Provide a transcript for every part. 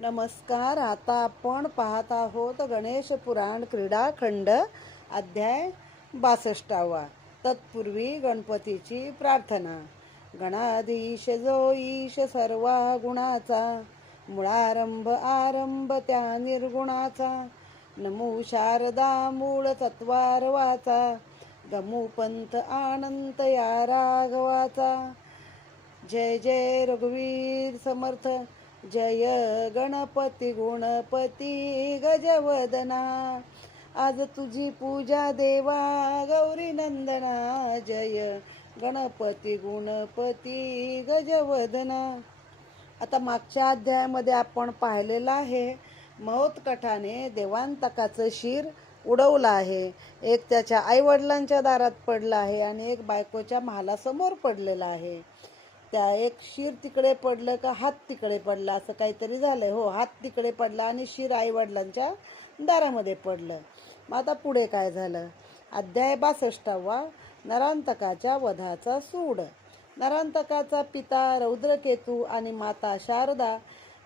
नमस्कार. आता आपण पाहत आहोत गणेश पुराण क्रीडाखंड अध्याय 62. तत्पूर्वी गणपतीची प्रार्थना. गणाधीश जो ईश सर्वा गुणाचा, मुळारंभ आरंभ त्या निर्गुणाचा. नमो शारदा मूळ तत्वारवाचा, गमू पंथ आनंत या राघवाचा. जय जय रघुवीर समर्थ, जय गणपती गुणपती गजवदना. आज तुझी पूजा देवा गौरी नंदना, जय गणपती गुणपती गजवदना. आता मागच्या अध्यायामध्ये आपण पाहिलेलं आहे, महोत्कटाने देवांतकाचं शिर उडवलं आहे. एक त्याच्या आईवडिलांच्या दारात पडलं आहे आणि एक बायकोच्या महालासमोर पडलेला आहे. त्या एक शिर तिकडे पडलं का हात तिकडे पडला असं काहीतरी झालंय. हो, हात तिकडे पडला आणि शिर आईवडिलांच्या दारामध्ये पडलं. मग आता पुढे काय झालं? अध्याय 62. नरांतकाच्या वधाचा सूड. नरांतकाचा पिता रौद्रकेतू आणि माता शारदा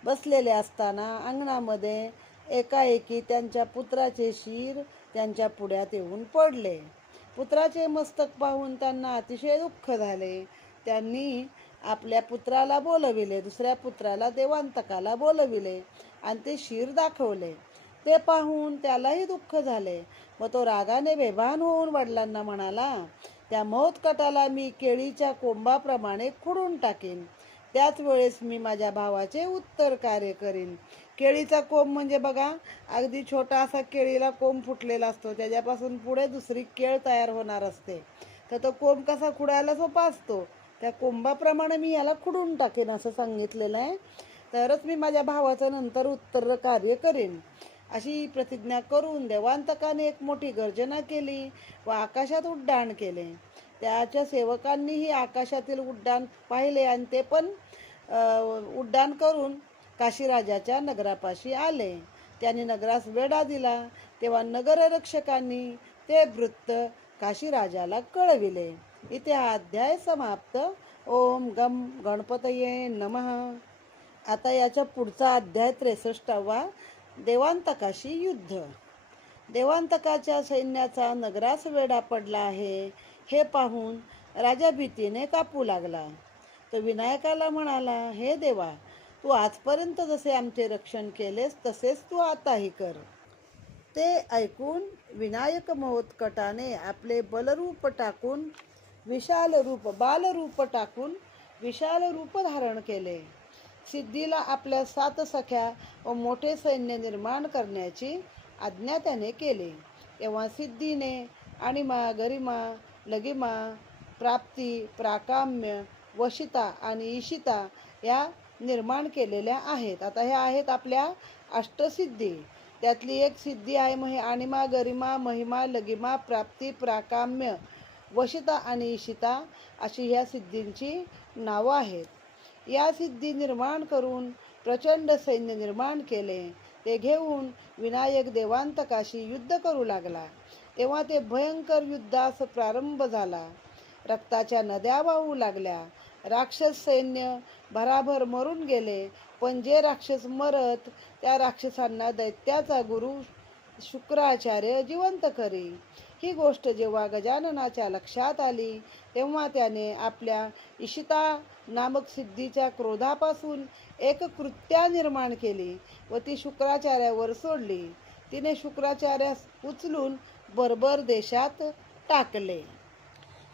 बसलेले असताना अंगणामध्ये एकाएकी त्यांच्या पुत्राचे शिर त्यांच्या पुढ्यात येऊन पडले. पुत्राचे मस्तक पाहून त्यांना अतिशय दुःख झाले. त्यांनी आपल्या पुत्राला बोलविले, दुसऱ्या पुत्राला देवांतकाला बोलविले आणि ते शिर दाखवले. ते पाहून त्यालाही दुःख झाले. मग तो रागाने बेभान होऊन वडिलांना म्हणाला, त्या महोत्कटाला मी केळीच्या कोंबाप्रमाणे खुडून टाकीन. त्याच वेळेस मी माझ्या भावाचे उत्तर कार्य करीन. केळीचा कोंब म्हणजे बघा, अगदी छोटा असा केळीला कोंब फुटलेला असतो, त्याच्यापासून पुढे दुसरी केळ तयार होणार असते. तर तो कोंब कसा खुडायला सोपा असतो, त्या कोंबाप्रमाणे मी याला खुडून टाकेन असं सांगितलेलं आहे. तरच मी माझ्या भावाचं नंतर उत्तर कार्य करेन, अशी प्रतिज्ञा करून देवांतकाने एक मोठी गर्जना केली व आकाशात उड्डाण केले. त्याच्या सेवकांनीही आकाशातील उड्डाण पाहिले आणि ते पण उड्डाण करून काशीराजाच्या नगरापाशी आले. त्यांनी नगरास वेढा दिला. तेव्हा नगररक्षकांनी ते वृत्त काशीराजाला कळविले. इथे हा अध्याय समाप्त. ओम गम गणपतये नमः. आता याच्या पुढचा अध्याय 63. देवांतकाशी युद्ध. देवांतकाच्या सैन्याचा नगरास वेढा पडला आहे हे पाहून राजा भीतीने कापू लागला. तो विनायकाला म्हणाला, हे देवा, तू आजपर्यंत जसे आमचे रक्षण केलेस तसेच तू आताही कर. ते ऐकून विनायक महोत्कटाने आपले बालरूप टाकून विशाल रूप धारण केले. सिद्धीला आपल्या 7 सख्या व मोठे सैन्य निर्माण करण्याची आज्ञा त्याने केली. तेव्हा सिद्धीने अणिमा, गरिमा, लगिमा, प्राप्ती, प्राकाम्य, वशिता आणि ईशिता या निर्माण केलेल्या आहेत. आता ह्या आहेत आपल्या अष्टसिद्धी. त्यातली एक सिद्धी आहे अणिमा, गरिमा, महिमा, लगिमा, प्राप्ती, प्राकाम्य, वशिता आणि ईशिता अशी ह्या सिद्धींची नावं आहेत. या सिद्धी निर्माण करून प्रचंड सैन्य निर्माण केले. ते घेऊन विनायक देवांतकाशी युद्ध करू लागला. तेव्हा ते भयंकर युद्धास प्रारंभ झाला. रक्ताच्या नद्या वाहू लागल्या. राक्षस सैन्य भराभर मरून गेले. पण जे राक्षस मरत त्या राक्षसांना दैत्याचा गुरु शुक्राचार्य जिवंत करी. ही गोष्ट जेव्हा गजाननाच्या लक्षात आली तेव्हा त्याने आपल्या ईशिता नामक सिद्धीच्या क्रोधापासून एक कृत्या निर्माण केली व ती शुक्राचार्यावर सोडली. तिने शुक्राचार्यास उचलून बर्बर देशात टाकले.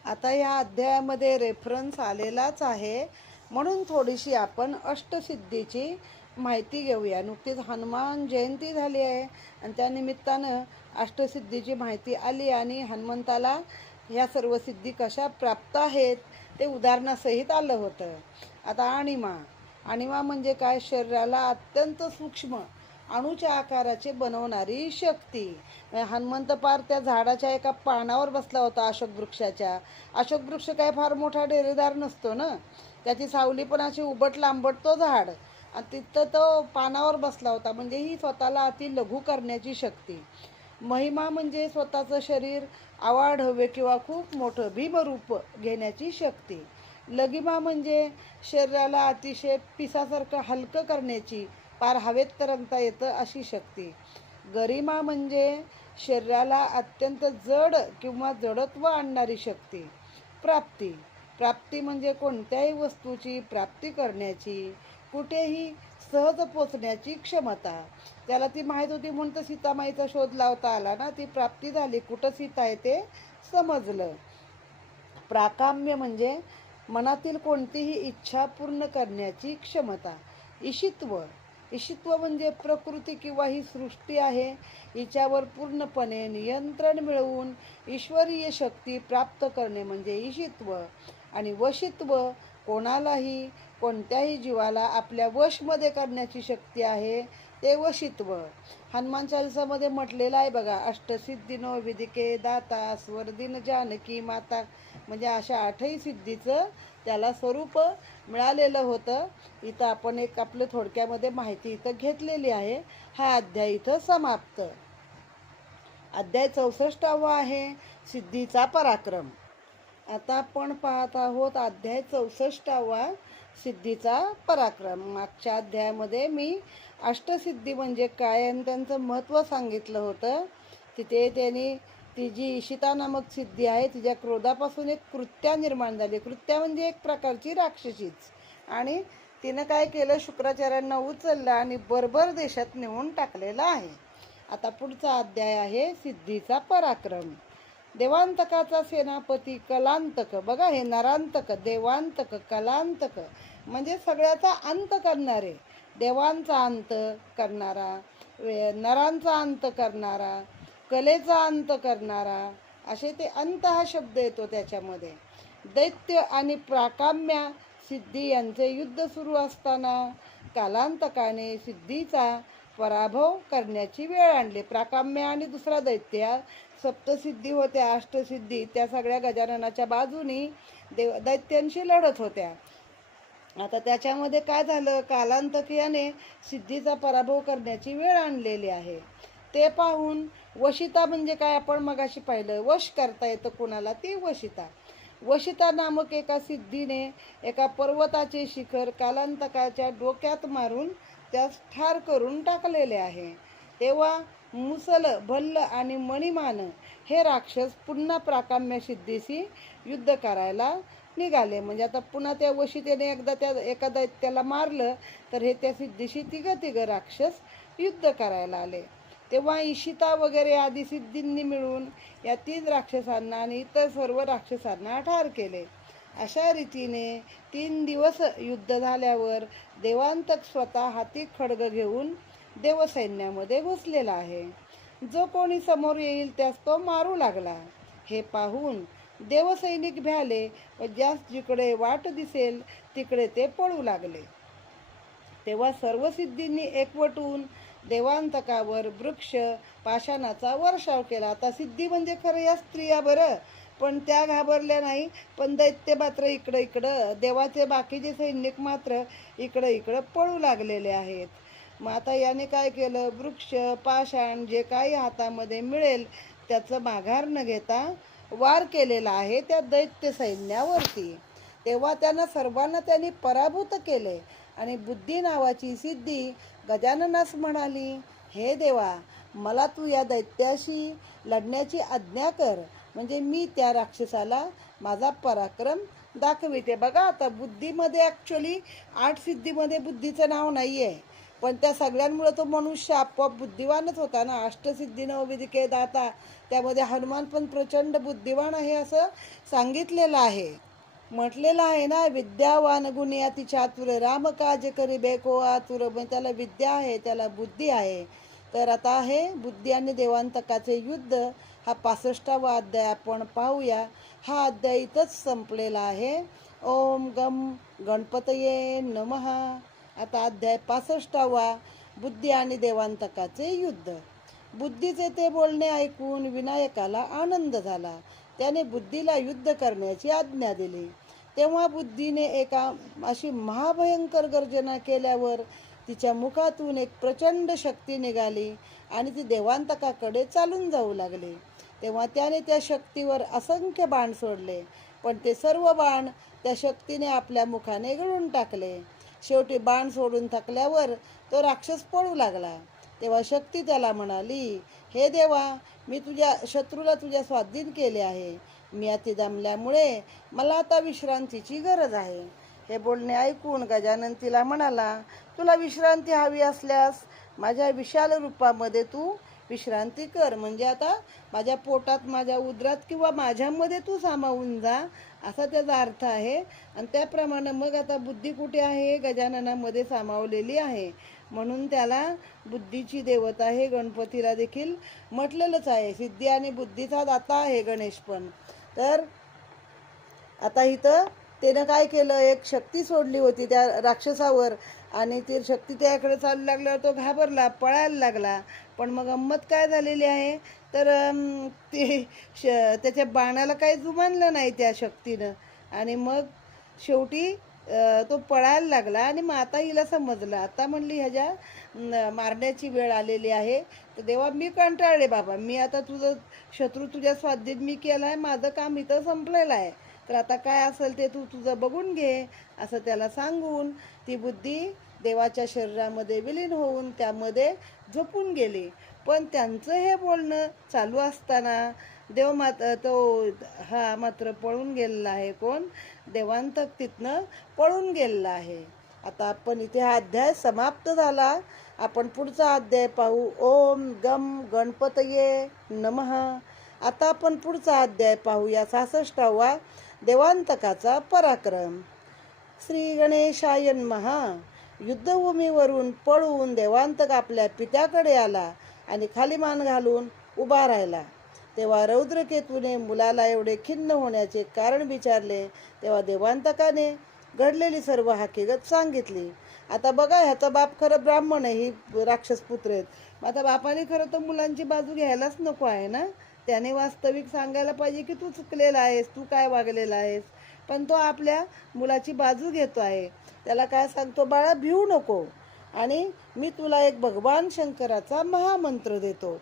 आता या अध्यायामध्ये रेफरन्स आलेलाच आहे, म्हणून थोडीशी आपण अष्टसिद्धीची माहिती घेऊया. नुकतीच हनुमान जयंती झाली आहे आणि त्या निमित्तानं अष्टसिद्धीची माहिती आली आणि हनुमंताला ह्या सर्व सिद्धी कशा प्राप्त आहेत ते उदाहरणासहित आलं होतं. आता अणिमा म्हणजे काय? शरीराला अत्यंत सूक्ष्म अणूच्या आकाराचे बनवणारी शक्ती. हनुमंत पार त्या झाडाच्या एका पानावर बसला होता, अशोक वृक्षाच्या. अशोक वृक्ष काय फार मोठा डेरेदार नसतो ना, त्याची सावली पण अशी उबट लांबट तो झाड, आणि तिथं तो पानावर बसला होता. म्हणजे ही स्वतःला अति लघु करण्याची शक्ती. महिमा म्हणजे स्वतःचं शरीर आवाढव्य किंवा खूप मोठं भीमरूप घेण्याची शक्ती. लगिमा म्हणजे शरीराला अतिशय पिसासारखं हलकं करण्याची पार हवेत तरंगता येतं अशी शक्ती. गरिमा म्हणजे शरीराला अत्यंत जड किंवा जडत्व आणणारी शक्ती. प्राप्ती प्राप्ती म्हणजे कोणत्याही वस्तूची प्राप्ती करण्याची, कुठेही सहज पोचण्याची क्षमता. त्याला ती माहीत होती म्हणून तर सीतामाईचा शोध लावता आला ना. ती प्राप्ती झाली, कुठं सीता आहे ते समजलं. प्राकाम्य म्हणजे मनातील कोणतीही इच्छा पूर्ण करण्याची क्षमता. ईशित्व ईशित्व म्हणजे प्रकृती किंवा ही सृष्टी आहे हिच्यावर पूर्णपणे नियंत्रण मिळवून ईश्वरीय शक्ती प्राप्त करणे म्हणजे ईशित्व. आणि वशित्व कोणालाही कोणत्याही जीवाला आपल्या वशमध्ये करण्याची शक्ती आहे, ते वशित्व. हनुमान चालिसामध्ये म्हटलेलं आहे बघा, अष्टसिद्धीनो विदिके दाता स्वर्दिन जानकी माता. म्हणजे अशा 8ही सिद्धीचं त्याला स्वरूप मिळालेलं होतं. इथं आपण एक आपलं थोडक्यामध्ये माहिती इथं घेतलेली आहे. हा अध्याय इथं समाप्त. अध्याय 64 आहे, सिद्धीचा पराक्रम. आता आपण पाहत आहोत अध्याय 64, सिद्धीचा पराक्रम. मागच्या अध्यायामध्ये मी अष्टसिद्धी म्हणजे काय आणि त्यांचं महत्त्व सांगितलं होतं. तिथे त्यांनी ती जी ईशिता नामक सिद्धी आहे तिच्या क्रोधापासून एक कृत्या निर्माण झाली. कृत्या म्हणजे एक प्रकारची राक्षसीच. आणि तिनं काय केलं, शुक्राचार्यांना उचललं आणि बर्बर देशात नेऊन टाकलेलं आहे. आता पुढचा अध्याय आहे सिद्धीचा पराक्रम. देवांतकाचा सेनापती कलांतक. बघा, हे नरांतक, देवांतक, कलांतक म्हणजे सगळ्याचा अंत करणारे. देवांचा अंत करणारा, नरांचा अंत करणारा, कलेचा अंत करणारा, असे ते अंत हा शब्द येतो त्याच्यामध्ये. दैत्य आणि प्राकाम्या सिद्धी यांचे युद्ध सुरू असताना कालांतकाने सिद्धीचा पराभव करण्याची वेळ आणली. प्राकाम्य आणि दुसरा दैत्य, सप्तसिद्धी होत्या, अष्टसिद्धी, त्या सगळ्या गजाननाच्या बाजूनी दैत्यांशी लढत होत्या. आता त्याच्यामध्ये काय झालं, कालांतकीयाने सिद्धीचा पराभव करण्याची वेळ आणलेली आहे. ते पाहून वशिता म्हणजे काय, आपण मगाशी पाहिलं, वश करता येतं कुणाला, ती वशिता. वशिता नामक एका सिद्धीने एका पर्वताचे शिखर कालांतकाच्या डोक्यात मारून त्यास ठार करून टाकलेले आहे. तेव्हा मुसल, भल्ल आणि मणिमान हे राक्षस पुन्हा प्राकाम्य सिद्धीशी युद्ध करायला निघाले. म्हणजे आता पुन्हा त्या वशितेने एकदा त्या एका दैत्याला मारलं तर हे त्या सिद्धीशी तिघं राक्षस युद्ध करायला आले. तेव्हा ईशिता वगैरे आदी सिद्धींनी मिळून या 3 राक्षसांना आणि इतर सर्व राक्षसांना ठार केले. अशा रीतीने 3 दिवस युद्ध झाल्यावर देवांतक स्वतः हाती खड्ग घेऊन देवसैन्यामध्ये घुसलेला आहे. जो कोणी समोर येईल त्यास तो मारू लागला. हे पाहून देवसैनिक भ्याले व ज्यास जिकडे वाट दिसेल तिकडे ते पळू लागले. तेव्हा सर्व सिद्धींनी एकवटून देवांतकावर वृक्ष पाषाणाचा वर्षाव केला. आता सिद्धी म्हणजे खरं या स्त्रिया बरं, पण त्या घाबरल्या नाही. पण दैत्य मात्र इकडं देवाचे बाकीचे सैनिक मात्र इकडं पळू लागलेले आहेत. मग आता याने काय केलं, वृक्ष पाषाण जे काही हातामध्ये मिळेल त्याचं माघार न घेता वार केलेला आहे त्या दैत्य सैन्यावरती. तेव्हा त्यांना सर्वांना त्यांनी पराभूत केले आणि बुद्धी नावाची सिद्धी गजाननास म्हणाली, हे देवा, मला तू या दैत्याशी लढण्याची आज्ञा कर, म्हणजे मी त्या राक्षसाला माझा पराक्रम दाखविते. बघा, आता बुद्धीमध्ये ॲक्च्युली 8 सिद्धीमध्ये बुद्धीचं नाव नाही आहे, पण त्या सगळ्यांमुळे तो मनुष्य आपोआप बुद्धिवानच होता ना. अष्टसिद्धीनो विदिके दाता, त्यामध्ये हनुमान पण प्रचंड बुद्धिवान आहे असं सांगितलेलं आहे. म्हटलेलं आहे ना, विद्यावान गुणी अति चातुर, राम काज करी बेको आतुर. त्याला विद्या आहे, त्याला बुद्धी आहे. तर आता हे बुद्धी आणि देवांतकाचे युद्ध हा 65वा अध्याय आपण पाहूया. हा अध्याय इथंच संपलेला आहे. ओम गम गणपतये नमः. आता अध्याय 65वा, बुद्धी आणि देवांतकाचे युद्ध. बुद्धीचे ते बोलणे ऐकून विनायकाला आनंद झाला. त्याने बुद्धीला युद्ध करण्याची आज्ञा दिली. तेव्हा बुद्धीने एका अशी महाभयंकर गर्जना केल्यावर तिच्या मुखातून एक प्रचंड शक्ती निघाली आणि ती देवांतकाकडे चालून जाऊ लागली. तेव्हा त्याने त्या शक्तीवर असंख्य बाण सोडले, पण ते सर्व बाण त्या शक्तीने आपल्या मुखाने गिळून टाकले. शेवटी बाण सोडून थकल्यावर तो राक्षस पळू लागला. तेव्हा शक्ती त्याला म्हणाली, हे देवा, मी तुझ्या शत्रूला तुझ्या स्वाधीन केले आहे. मी अति दमल्यामुळे मला आता विश्रांतीची गरज आहे. हे बोलणे ऐकून गजानन तिला म्हणाला, तुला विश्रांती हवी असल्यास माझ्या विशाल रूपामध्ये तू विश्रांती कर. म्हणजे आता माझ्या पोटात, माझ्या उदरात किंवा माझ्यामध्ये तू सामावून जा, असा त्याचा अर्थ आहे. आणि त्याप्रमाणे मग आता बुद्धी कुठे आहे? गजाननामध्ये सामावलेली आहे. म्हणून त्याला बुद्धीची देवता आहे. गणपतीला देखील म्हटलेलंच आहे, सिद्धी आणि बुद्धीचा दाता आहे गणेश पण. तर आता इथं त्यानं काय केलं, एक शक्ती सोडली होती त्या राक्षसावर आणि ती शक्ती त्याकडे चालू लागल्यावर तो घाबरला, पळायला लागला. पण मग गंमत काय झालेली आहे, तर ते त्याच्या बाणाला काही जुमानलं नाही त्या शक्तीनं. आणि मग शेवटी तो पळायला लागला. आणि माता हिला समजलं, आता म्हणली ह्याच्या मारण्याची वेळ आलेली आहे. तर देवा, मी कंटाळले बाबा, मी आता तुझं शत्रू तुझ्या स्वाधीन मी केला आहे, माझं काम इथं संपलेलं आहे. तर आता काय असेल ते तू तुझं बघून घे, असं त्याला सांगून ती बुद्धी देवाच्या शरीरामध्ये विलीन होऊन त्यामध्ये झोपून गेली. पण त्यांचं हे बोलणं चालू असताना देव हा मात्र पळून गेलेला आहे. कोण? देवांतक तिथनं पळून गेलेला आहे. आता आपण इथे हा अध्याय समाप्त झाला. आपण पुढचा अध्याय पाहू. ओम गम गणपतये नमः. आता आपण पुढचा अध्याय पाहूया, 66वा देवांतकाचा पराक्रम. श्री गणेशाय नमः. युद्धभूमीवरून पळून देवांतक आपल्या पित्याकडे आला आणि खाली मान घालून उभा राहिला. तेव्हा रौद्रकेतूने मुलाला एवढे खिन्न होण्याचे कारण विचारले. तेव्हा देवांतकाने घडलेली सर्व हकीकत सांगितली. आता बघा, ह्याचा बाप खरं ब्राह्मण आहे, ही राक्षस पुत्र आहेत. आता बापाने खरं तर मुलांची बाजू घ्यायलाच नको आहे ना. त्याने वास्तविक सांगायला पाहिजे की तू चुकलेला आहेस, तू काय वागलेला आहेस. पण तो आपल्या मुलाची बाजू घेतो आहे. त्याला काय सांगतो, बाळा भिवू नको, आणि मी तुला एक भगवान शंकराचा महामंत्र देतो,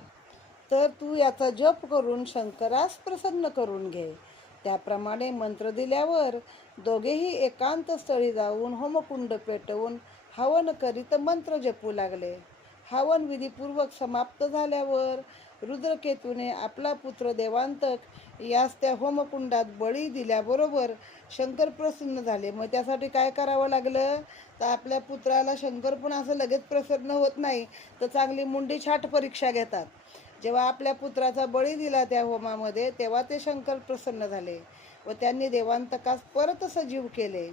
तर तू याचा जप करून शंकरास प्रसन्न करून घे. त्याप्रमाणे मंत्र दिल्यावर दोघेही एकांत स्थळी जाऊन होमकुंड पेटवून हवन करीत मंत्र जपू लागले. हवन विधीपूर्वक समाप्त झाल्यावर रुद्रकेतूने आपला पुत्र देवांतक यास त्या होमकुंडात बळी दिल्याबरोबर शंकर प्रसन्न झाले. मग त्यासाठी काय करावं लागलं, तर आपल्या पुत्राला शंकर पण असं लगेच प्रसन्न होत नाही, तर चांगली मुंडी छाट परीक्षा घेतात. जेव्हा आपल्या पुत्राचा बळी दिला त्या होमामध्ये, तेव्हा ते शंकर प्रसन्न झाले व त्यांनी देवांतकास परत सजीव केले.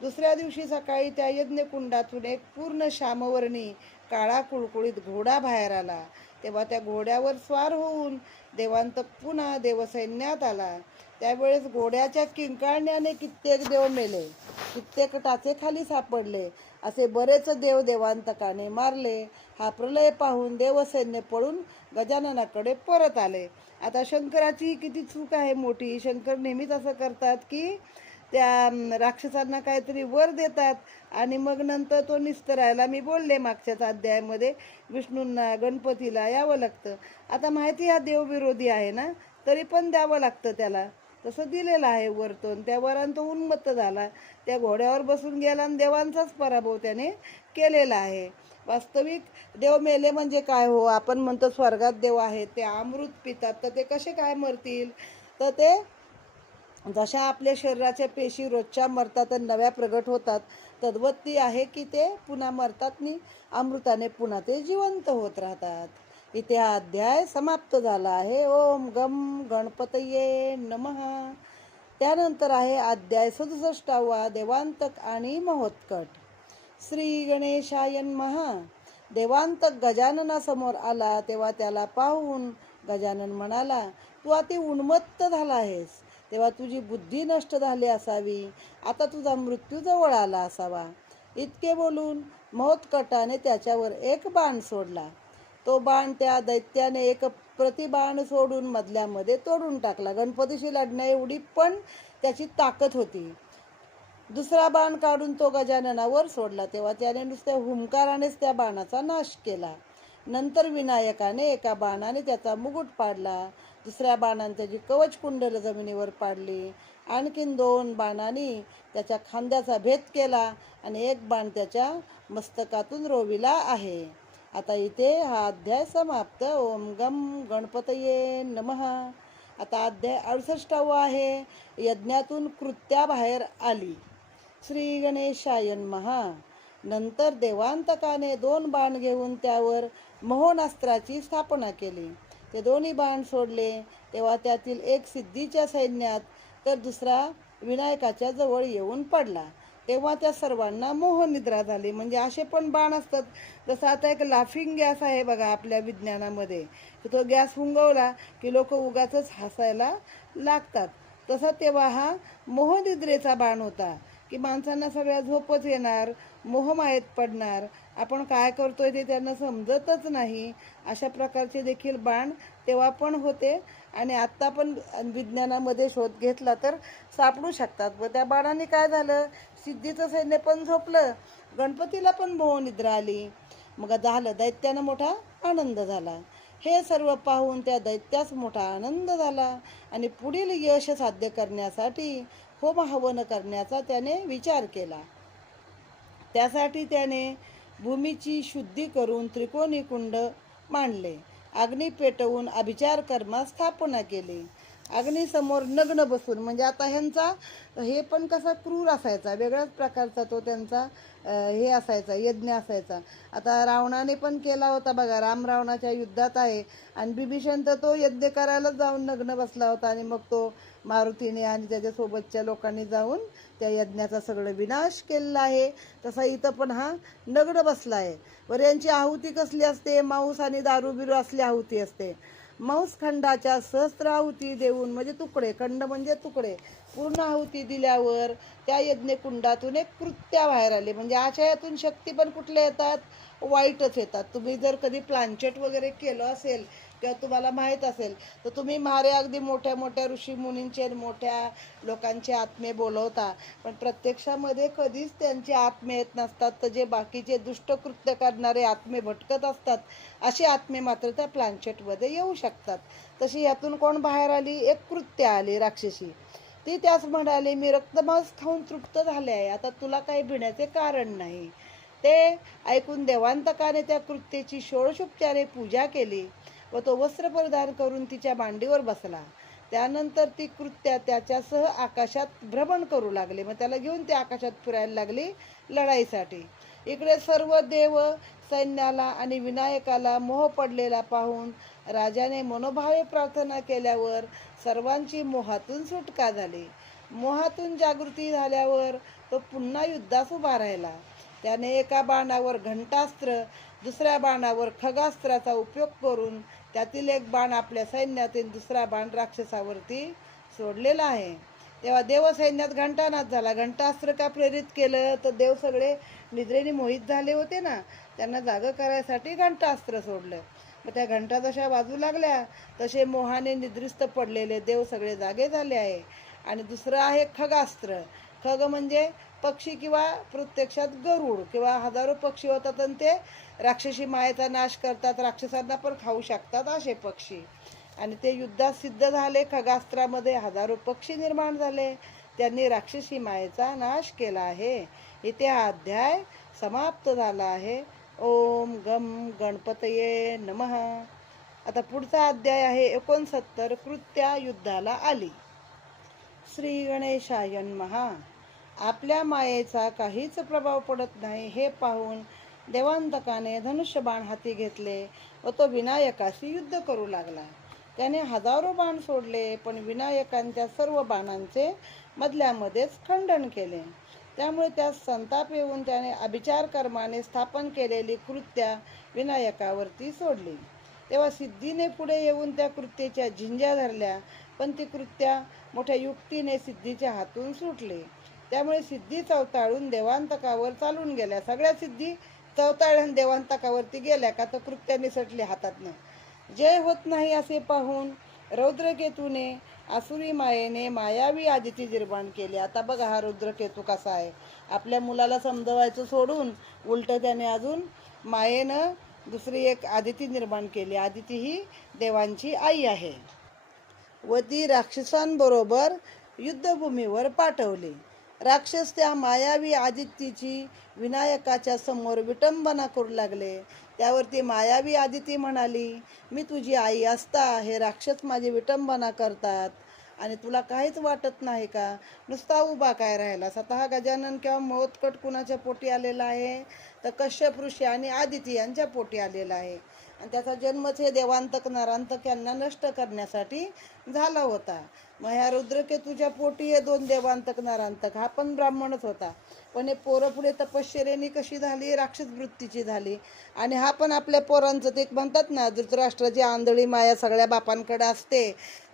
दुसऱ्या दिवशी सकाळी त्या यज्ञकुंडातून एक पूर्ण श्यामवर्णी काळा कुळकुळीत घोडा बाहेर आला. तेव्हा त्या घोड्यावर स्वार होऊन देवांतक पुन्हा देवसैन्यात आला. त्यावेळेस घोड्याच्या किंकाळण्याने कित्येक देव मेले, कित्येक टाचे खाली सापडले, असे बरेच देव देवांतकाने मारले. हा प्रलय पाहून देवसैन्य पळून गजाननाकडे परत आले. आता शंकराची किती चूक आहे मोठी. शंकर नेहमीच असं करतात की त्या राक्षसांना काहीतरी वर देतात आणि मग नंतर तो निस्तरायला, मी बोलले मागच्याच अध्यायामध्ये, विष्णूंना गणपतीला यावं लागतं. आता माहिती हा देवविरोधी आहे ना, तरी पण द्यावं लागतं त्याला. तसं दिलेलं आहे वरतून. त्या वरान तो उन्मत्त झाला, त्या घोड्यावर बसून गेला आणि देवांचाच पराभव त्याने केलेला आहे. वास्तविक देव मेले म्हणजे काय हो, आपण म्हणतो स्वर्गात देव आहेत, ते अमृत पितात, तर ते कसे काय मरतील? तर ते जशा आपल्या शरीराच्या पेशी रोजच्या मरतात आणि नव्या प्रगट होतात, तद्वत्ती आहे की ते पुन्हा मरतात आणि अमृताने पुन्हा ते जिवंत होत राहतात. इथे हा अध्याय समाप्त झाला आहे. ओम गम गणपतये नमः. त्यानंतर आहे अध्याय 67वा देवांतक आणि महोत्कट. श्री गणेशाय नमः. देवांतक गजाननासमोर आला तेव्हा त्याला पाहून गजानन म्हणाला, तू अति उन्मत्त झाला आहेस, तेव्हा तुझी बुद्धी नष्ट झाली असावी, आता तुझा मृत्यू जवळ आला असावा. इतके बोलून महोत्कटाने त्याच्यावर एक बाण सोडला. तो बाण त्या दैत्याने एक प्रतिबाण सोडून मधल्यामध्ये तोडून टाकला. गणपतीशी लढण्या एवढी पण त्याची ताकद होती. दुसरा बाण काढून तो गजाननावर सोडला, तेव्हा त्याने नुसत्या हुंकारानेच त्या बाणाचा नाश केला. नंतर विनायकाने एका बाणाने त्याचा मुकुट पाडला. दुसऱ्या बाणाने त्याची कवच कुंडल जमिनीवर पाडली. आणखीन 2 बाणांनी त्याच्या खांद्याचा भेद केला आणि एक बाण त्याच्या मस्तकातून रोविला आहे. आता इथे हा अध्याय समाप्त. ओम गम गणपतये नमः. आता अध्याय 68 आहे. यज्ञातून कृत्या बाहेर आली. श्री गणेशाय नमः. नंतर देवांतकाने 2 बाण घेऊन त्यावर मोहनास्त्राची स्थापना केली. ते दोन्ही बाण सोडले तेव्हा त्यातील एक सिद्धीच्या सैन्यात तर दुसरा विनायकाच्या जवळ येऊन पडला. तेव्हा त्या सर्वांना मोहनिद्रा झाली. म्हणजे असे पण बाण असतात. जसं आता एक लाफिंग गॅस आहे बघा आपल्या विज्ञानामध्ये, की तो गॅस फुंगवला की लोक उगाचच हसायला लागतात. तसा तेव्हा हा मोहनिद्रेचा बाण होता, की माणसांना सगळ्या झोपच येणार, मोहमायेत पडणार, आपण काय करतोय ते त्यांना समजतच नाही. अशा प्रकारचे देखील बाण तेव्हा पण होते आणि आत्ता पण विज्ञानामध्ये शोध घेतला तर सापडू शकतात. व त्या बाणाने काय झालं, सिद्धीचं सैन्य पण झोपलं, गणपतीला पण मोहनिद्रा आली. मग झालं, दैत्यानं मोठा आनंद झाला. हे सर्व पाहून त्या दैत्यास मोठा आनंद झाला आणि पुढील यश साध्य करण्यासाठी होम हवन करण्याचा त्याने विचार केला. त्यासाठी त्याने भूमीची शुद्धी करून त्रिकोणी कुंड मांडले. अग्नी पेटवून अभिचार कर्मास स्थापना केली. अग्नीसमोर नग्न बसून, म्हणजे आता ह्यांचा हे पण कसा क्रूर असायचा, वेगळ्याच प्रकारचा तो त्यांचा हे असायचा, यज्ञ असायचा. आता रावणाने पण केला होता बघा, राम रावणाच्या युद्धात आहे, आणि बिभीषण तर तो यज्ञ करायला जाऊन नग्न बसला होता आणि मग तो मारुतीने आणि त्याच्यासोबतच्या लोकांनी जाऊन त्या यज्ञाचा सगळं विनाश केलेला आहे. तसा इथं पण हा नग्न बसला आहे. बरं, यांची आहुती कसली असते, मांस आणि दारू बिरू असली आहुती असते. मांसखंडाच्या सहस्त्र आहुती देऊन, म्हणजे तुकडे, खंड म्हणजे तुकडे, पूर्ण आहुती दिल्यावर त्या यज्ञकुंडातून एक कृत्या बाहेर आली. म्हणजे आशयातून शक्ती पण कुठल्या येतात, वाईटच येतात. तुम्ही जर कधी प्लांचेट वगैरे केलं असेल किंवा तुम्हाला माहीत असेल तर तुम्ही मारे अगदी मोठ्या मोठ्या ऋषीमुनींचे मोठ्या लोकांचे आत्मे बोलवता, पण प्रत्यक्षामध्ये कधीच त्यांचे आत्मे येत नसतात. तर जे बाकीचे दुष्टकृत्य करणारे आत्मे भटकत असतात, असे आत्मे मात्र त्या प्लांचेटमध्ये येऊ शकतात. तशी यातून कोण बाहेर आली, एक कृत्या आली, राक्षसी. ती त्यास म्हणाली, मी रक्तमांस खाऊन तृप्त झाले आहे, आता तुला काही भिण्याचे कारण नाही. ते ऐकून देवांतकाने त्या कृत्येची षोडशोपचारे पूजा केली व तो वस्त्र परिधान करून तिच्या मांडीवर बसला. त्यानंतर ती कृत्या त्याच्यासह आकाशात भ्रमण करू लागले. मग त्याला घेऊन ती आकाशात फिरायला लागली लढाईसाठी. इकडे सर्व देव सैन्याला आणि विनायकाला मोह पडलेला पाहून राजाने मनोभावे प्रार्थना केल्यावर सर्वांची मोहातून सुटका झाली. मोहातून जागृती झाल्यावर तो पुन्हा युद्धास उभा राहिला. त्याने एका बाणावर घंटास्त्र, दुसऱ्या बाणावर खगास्त्राचा उपयोग करून त्यातील एक बाण आपल्या सैन्यातील, दुसरा बाण राक्षसावरती सोडलेला आहे. तेव्हा देवसैन्यात घंटानाद झाला. घंटास्त्र का प्रेरित केलं, तर देव सगळे निद्रेने मोहित झाले होते ना, त्यांना जागं करायसाठी घंटास्त्र सोडलं. मग त्या घंटा जशा वाजू लागल्या तसे मोहाने निद्रिस्त पडलेले देव सगळे जागे झाले आहे. आणि दुसरं आहे खगास्त्र. खग म्हणजे पक्षी किंवा प्रत्यक्षात गरुड किंवा हजारो पक्षी होतात आणि ते राक्षसी मायेचा नाश करतात, राक्षसांना पण खाऊ शकतात असे पक्षी. आणि ते युद्धात सिद्ध झाले. खगास्त्रामध्ये हजारो पक्षी निर्माण झाले, त्यांनी राक्षसी मायेचा नाश केला आहे. इथे हा अध्याय समाप्त झाला आहे. ओम गम गणपतये नमः. आता पुढचा अध्याय आहे 69. कृत्या युद्धाला आली. श्री गणेशाय नमः. आपल्या मायेचा काहीच प्रभाव पडत नाही हे पाहून देवांतकाने धनुष्यबाण हाती घेतले व तो विनायकाशी युद्ध करू लागला. त्याने हजारो बाण सोडले, पण विनायकांच्या सर्व बाणांचे मधल्यामध्येच खंडन केले. त्यामुळे त्यास संताप येऊन त्याने अभिचार कर्माने स्थापन केलेली कृत्या विनायकावरती सोडली. तेव्हा सिद्धीने पुढे येऊन त्या कृत्येच्या झिंज्या धरल्या, पण ती कृत्या मोठ्या युक्तीने सिद्धीच्या हातून सुटली. त्यामुळे सिद्धी चवताळून देवांतकावर चालून गेल्या. सगळ्या सिद्धी चवताळून देवांतकावरती गेल्या का तर कृत्या निसटली हातातनं. जय होत नाही असे पाहून रौद्रकेतूने आसुरी मायेने मायावी आदिती निर्माण केली. आता बघा हा रुद्रकेतू कसा आहे, आपल्या मुलाला समजवायचं सोडून उलट त्याने अजून मायेनं दुसरी एक आदिती निर्माण केली. आदिती ही देवांची आई आहे. व ती राक्षसांबरोबर युद्धभूमीवर पाठवली. राक्षस त्या मायावी आदितीची विनायकाच्या समोर विटंबना करू लागले. त्यावरती मायावी आदिती म्हणाली, मी तुझी आई असता हे राक्षस माझी विटंबना करतात आणि तुला काहीच वाटत नाही का? नुसता उभा काय राहिला? स्वतः गजानन किंवा मोदकट कुणाच्या पोटी आलेला आहे? तर कश्यप ऋषी आणि आदिती यांच्या पोटी आलेला आहे. आणि त्याचा जन्मच हे देवांतक नरांतक यांना नष्ट करण्यासाठी झाला होता. मग ह्या रुद्रकेतूच्या पोटी हे 2 देवांतक नरांतक, हा पण ब्राह्मणच होता. पण हे पोरं पुढे तपश्चर्येने कशी झाली? राक्षस वृत्तीची झाली. आणि हा पण आपल्या पोरांचं ते म्हणतात ना, धृतराष्ट्राची आंधळी माया सगळ्या बापांकडे असते,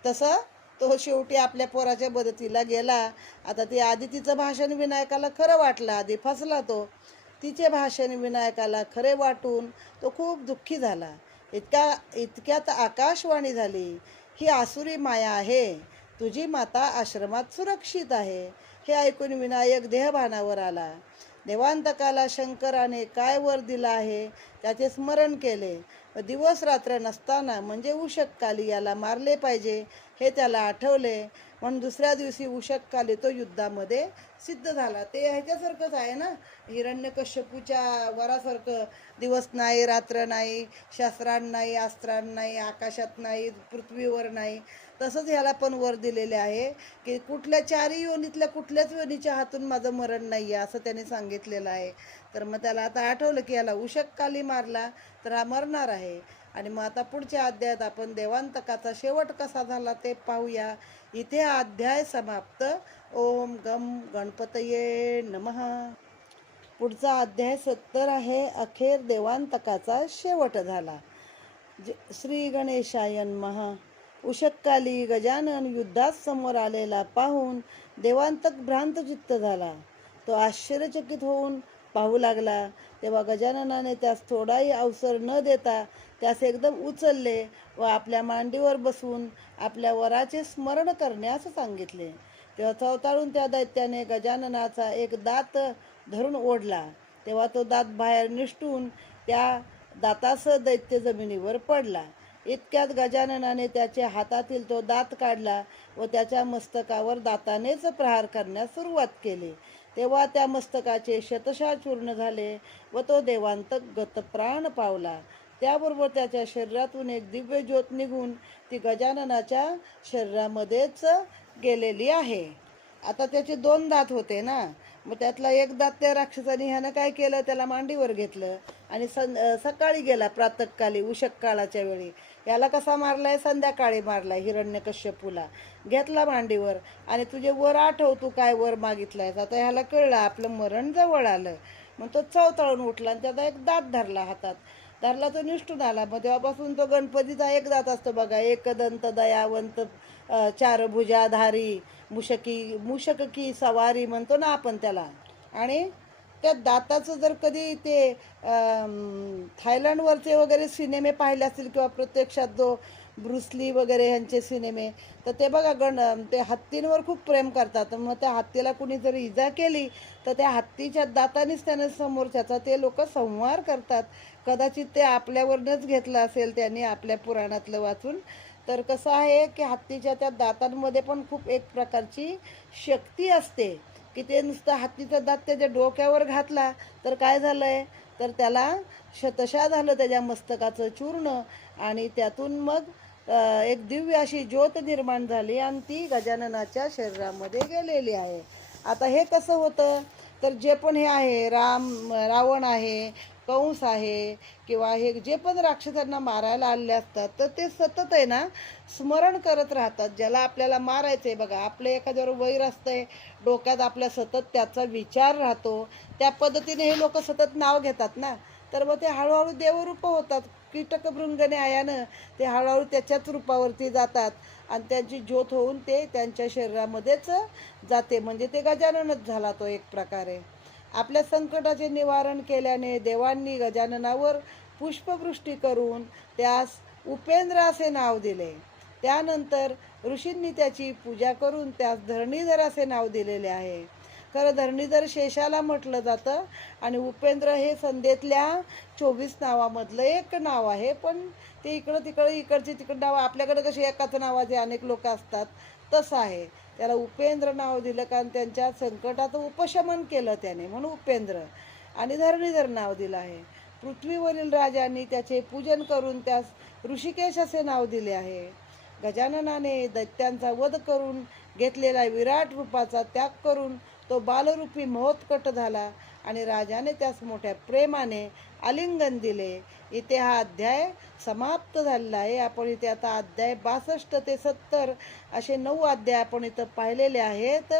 तसं तो शेवटी आपल्या पोराच्या मदतीला गेला. आता ते आदितीचं भाषण विनायकाला खरं वाटलं, आधी फसला तो. तिचे भाषण विनायकाला खरे वाटून तो खूप दुःखी झाला. इतक्यात आकाशवाणी झाली, ही आसुरी माया आहे, तुझी माता आश्रमात सुरक्षित आहे. हे ऐकून विनायक देहभानावर आला. देवांतकाला शंकराने काय वर दिला आहे त्याचे स्मरण केले. दिवस रात्र नसताना म्हणजे उषक्काली याला मारले पाहिजे हे त्याला आठवले. म्हणून दुसऱ्या दिवशी उषक्काली तो युद्धामध्ये सिद्ध झाला. ते ह्याच्यासारखंच आहे ना, हिरण्यकश्यपूच्या वरासारखं. दिवस नाही, रात्र नाही, शस्त्रांना नाही, अस्त्रांना नाही, आकाशात नाही, पृथ्वीवर नाही. तसंच ह्याला पण वर दिलेले आहे की कुठल्या 4 योनीतल्या कुठल्याच योनीच्या हातून माझं मरण नाही आहे, असं त्याने सांगितलेलं आहे. तर मग त्याला आता आठवलं की याला उषक्काली मारला तर हा मरणार आहे. आणि मग आता पुढच्या अध्यायात आपण देवांतकाचा शेवट कसा झाला ते पाहूया. इथे हा अध्याय समाप्त. ओम गम गणपतये नमः. पुढचा अध्याय 70 आहे. अखेर देवांतकाचा शेवट झाला. श्री गणेशाय नमः. उषक्काली गजानन युद्धात समोर आलेला पाहून देवांतक भ्रांतचित्त झाला. तो आश्चर्यचकित होऊन पाहू लागला. तेव्हा गजाननाने त्यास थोडाही अवसर न देता त्यास एकदम उचलले व आपल्या मांडीवर बसवून आपल्या वराचे स्मरण करण्यास सांगितले. तेव्हा चवताळून त्या दैत्याने गजाननाचा एक दात धरून ओढला. तेव्हा तो दात बाहेर निसटून त्या दातासह दैत्य जमिनीवर पडला. इतक्यात गजाननाने त्याच्या हातातील तो दात काढला व त्याच्या मस्तकावर दातानेच प्रहार करण्यास सुरुवात केली. तेव्हा त्या मस्तकाचे शतशः चूर्ण झाले व तो देवांतक गतप्राण पावला. त्याबरोबर त्याच्या शरीरातून एक दिव्य ज्योत निघून ती गजाननाच्या शरीरामध्येच गेलेली आहे. आता त्याचे 2 दात होते ना, मग त्यातला एक दात त्या राक्षसाने ह्यानं काय केलं, त्याला मांडीवर घेतलं आणि सकाळी गेला प्रातःकाली उषक्काळाच्या वेळी. याला कसा मारलाय? संध्याकाळी मारलाय हिरण्यकश्यपूला. घेतला मांडीवर आणि तुझे वर आठव, तू काय वर मागितलायस. आता ह्याला कळलं आपलं मरण जवळ आलं. मग तो चवताळून उठला आणि त्याचा एक दात धरला हातात. धरला तो निष्ठून आला. मग तेव्हापासून तो गणपतीचा एक दात असतो बघा, एकदंत दयावंत 4 भुजाधारी मूषक की सवारी म्हणतो ना आपण त्याला. आणि त्या दाताचं जर कधी ते थायलंडवरचे वगैरे सिनेमे पाहिले असतील किंवा प्रत्यक्षात जो ब्रुसली वगैरे ह्यांचे सिनेमे, तर ते बघा ते हत्तींवर खूप प्रेम करतात. मग त्या हत्तीला कुणी जर इजा केली तर त्या हत्तीच्या दातानेच त्याने समोरच्याचा ते लोक संहार करतात. कदाचित ते आपल्यावरनंच घेतलं असेल त्यांनी आपल्या पुराणातलं वाचून. तर कसं आहे की हत्तीच्या त्या दातांमध्ये पण खूप एक प्रकारची शक्ती असते की ते नुसतं हत्तीचा दात त्याच्या डोक्यावर घातला तर काय झालंय, तर त्याला शतशः झालं त्याच्या मस्तकाचं चूर्ण. आणि त्यातून मग एक दिव्य अशी ज्योत निर्माण झाली आणि ती गजाननाच्या शरीरामध्ये गेलेली आहे. आता हे कसं होतं, तर जे पण हे आहे रावण आहे, कंस आहे, किंवा हे जे पण राक्षसांना मारायला आलेले असतात, तर ते सतत आहे ना स्मरण करत राहतात. ज्याला आपल्याला मारायचं आहे बघा, आपल्या एखाद्यावर वैर असतंय, डोक्यात आपल्या सतत त्याचा विचार राहतो, त्या पद्धतीने हे लोक सतत नाव घेतात ना, तर मग ते हळूहळू देवरूप होतात. कीटकभृंगने आयानं ते हळूहळू त्याच्याच रूपावरती जातात आणि त्यांची ज्योत होऊन ते त्यांच्या शरीरामध्येच जाते. म्हणजे ते गजाननच झाला तो एक प्रकारे. आपल्या संकटाचे निवारण केल्याने देवांनी गजाननावर पुष्पवृष्टी करून त्यास उपेंद्र असे नाव दिले. त्यानंतर ऋषींनी त्याची पूजा करून त्यास धरणीधर असे नाव दिलेले आहे. खरं धरणीधर शेषाला म्हटलं जातं आणि उपेंद्र हे संध्येतल्या 24 नावामधलं एक नाव आहे. पण ते इकडं तिकडं इकडची तिकडं नाव, आपल्याकडे कशी एकाच नावाचे अनेक लोक असतात तसं आहे. त्याला उपेंद्र नाव दिलं कारण त्यांच्या संकटाचं उपशमन केलं त्याने, म्हणून उपेंद्र. आणि धरणीधर नाव दिलं आहे. पृथ्वीवरील राजांनी त्याचे पूजन करून त्यास ऋषिकेश असे नाव दिले आहे. गजाननाने दैत्यांचा वध करून घेतलेला विराट रूपाचा त्याग करून तो बालरूपी महोत्कट झाला आणि राजाने त्यास मोठ्या प्रेमाने आलिंगन दिले. इथे हा अध्याय समाप्त झालेला आहे. आपण इथे आता अध्याय 62 ते 70 असे 9 अध्याय आपण इथं पाहिलेले आहेत.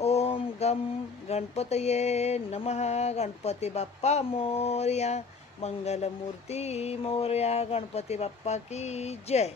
ओम गम गणपतये नमः. गणपती बाप्पा मोरया. मंगलमूर्ती मोरया. गणपती बाप्पा की जय.